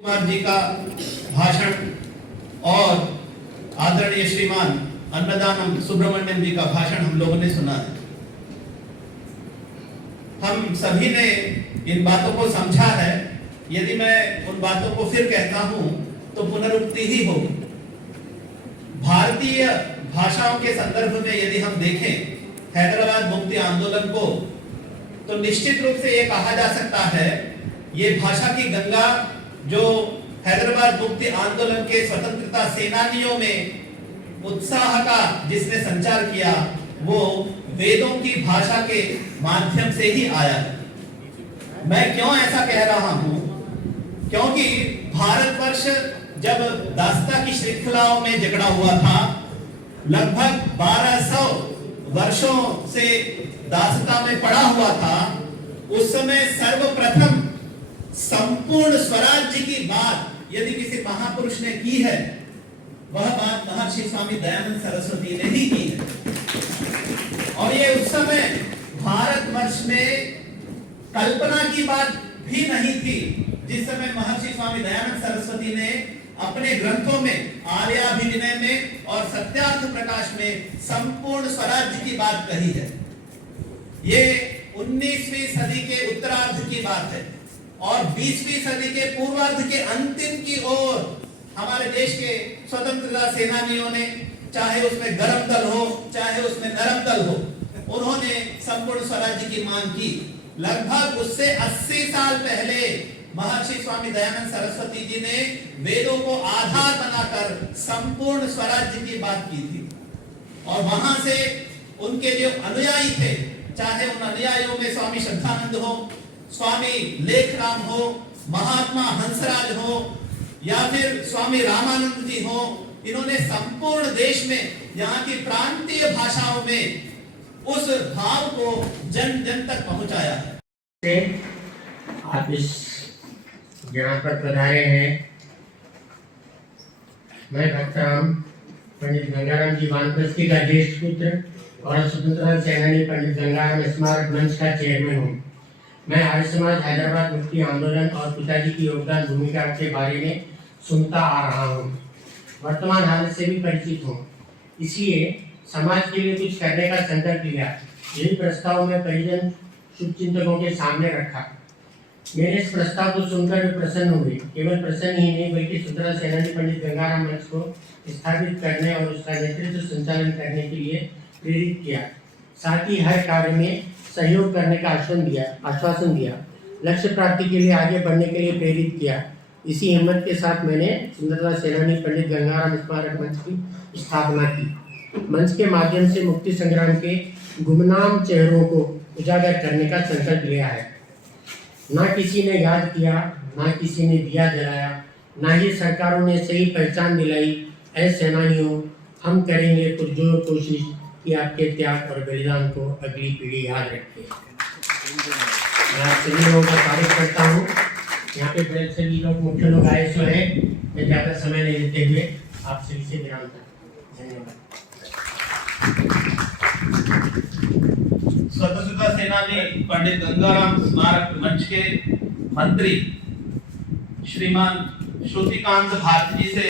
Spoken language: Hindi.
कुमार जी का भाषण और आदरणीय श्रीमान अन्नदानम सुब्रमण्यम जी का भाषण हम लोगों ने सुना है। हम सभी ने इन बातों को समझा है। यदि मैं उन बातों को फिर कहता हूं तो पुनरुक्ति ही होगी। भारतीय भाषाओं के संदर्भ में यदि हम देखें हैदराबाद मुक्ति आंदोलन को, तो निश्चित रूप से यह कहा जा सकता है ये भाषा की गंगा जो हैदराबाद मुक्ति आंदोलन के स्वतंत्रता सेनानियों में उत्साह का जिसने संचार किया, वो वेदों की भाषा के माध्यम से ही आया है। मैं क्यों ऐसा कह रहा हूं? क्योंकि भारतवर्ष जब दासता की श्रृंखलाओं में जकड़ा हुआ था, लगभग 1200 वर्षों से दासता में पड़ा हुआ था, उस समय सर्वप्रथम संपूर्ण स्वराज्य की बात यदि किसी महापुरुष ने की है, वह बात महर्षि स्वामी दयानंद सरस्वती ने ही की है। और ये उस समय भारतवर्ष में कल्पना की बात भी नहीं थी। जिस समय महर्षि स्वामी दयानंद सरस्वती ने अपने ग्रंथों में आर्याभिविनय में और सत्यार्थ प्रकाश में संपूर्ण स्वराज्य की बात कही है। ये 19वीं सदी के उत्तरार्ध की बात है और 20वीं सदी के पूर्वार्ध के अंतिम की ओर हमारे देश के स्वतंत्रता सेनानियों ने, चाहे उसमें गर्म दल हो चाहे उसमें नरम दल हो, उन्होंने संपूर्ण स्वराज्य की मांग की। लगभग उससे 80 साल पहले महर्षि स्वामी दयानंद सरस्वती जी ने वेदों को आधार बनाकर संपूर्ण स्वराज्य की बात की थी। और वहां से उनके जो अनुयायी थे, चाहे उन अनुयायियों में स्वामी श्रद्धानंद हो, स्वामी लेखराम हो, महात्मा हंसराज हो या फिर स्वामी रामानंद जी हो, इन्होंने संपूर्ण देश में यहाँ की प्रांतीय भाषाओं में उस भाव को जन जन तक पहुंचाया है। आप इस यहाँ पर पधारे हैं। मैं भक्तराम पंडित गंगाराम जी वानप्रस्थी का ज्येष्ठ पुत्र और स्वतंत्रता सेनानी पंडित गंगाराम स्मारक मंच का चेयरमैन हूँ। मैं आर्य समाज हैदराबाद मुक्ति आंदोलन और पिताजी की योगदान भूमिका के बारे में सुनता आ रहा हूँ। वर्तमान हालत से भी परिचित हूँ, इसलिए समाज के लिए कुछ करने का संकल्प लिया। यही प्रस्ताव में परिजन शुभचिंतकों के सामने रखा। मेरे इस प्रस्ताव को सुनकर वे प्रसन्न हुए। केवल प्रसन्न ही नहीं बल्कि स्वतंत्रता सेनानी पंडित गंगाराम मंच को स्थापित करने और उसका नेतृत्व संचालन करने के लिए प्रेरित किया। साथ ही हर कार्य में सहयोग करने का आश्वासन दिया। लक्ष्य प्राप्ति के लिए आगे बढ़ने के लिए प्रेरित किया। इसी हिम्मत के साथ मैंने स्वतंत्रता सेनानी पंडित गंगाराम स्मारक मंच की स्थापना की। मंच के माध्यम से मुक्ति संग्राम के गुमनाम चेहरों को उजागर करने का संकल्प लिया है। ना किसी ने याद किया, ना किसी ने दिया जलाया, ना ही सरकारों ने सही पहचान दिलाई। ऐसे सेनानियों, हम करेंगे पुरजोर कोशिश कि आपके त्याग और बलिदान को अगली पीढ़ी याद रखे। मैं आप सभी लोगों का तारीफ करता हूँ। यहाँ पे बड़े सभी लोग मुख्य लोग आए सो हैं। मैं ज़्यादा समय नहीं लेते हुए आप सभी से विराम करता हूँ। धन्यवाद। स्वतंत्रता सेनानी पंडित गंगाराम स्मारक मंच के मंत्री श्रीमान श्रुतिकांत भारती जी से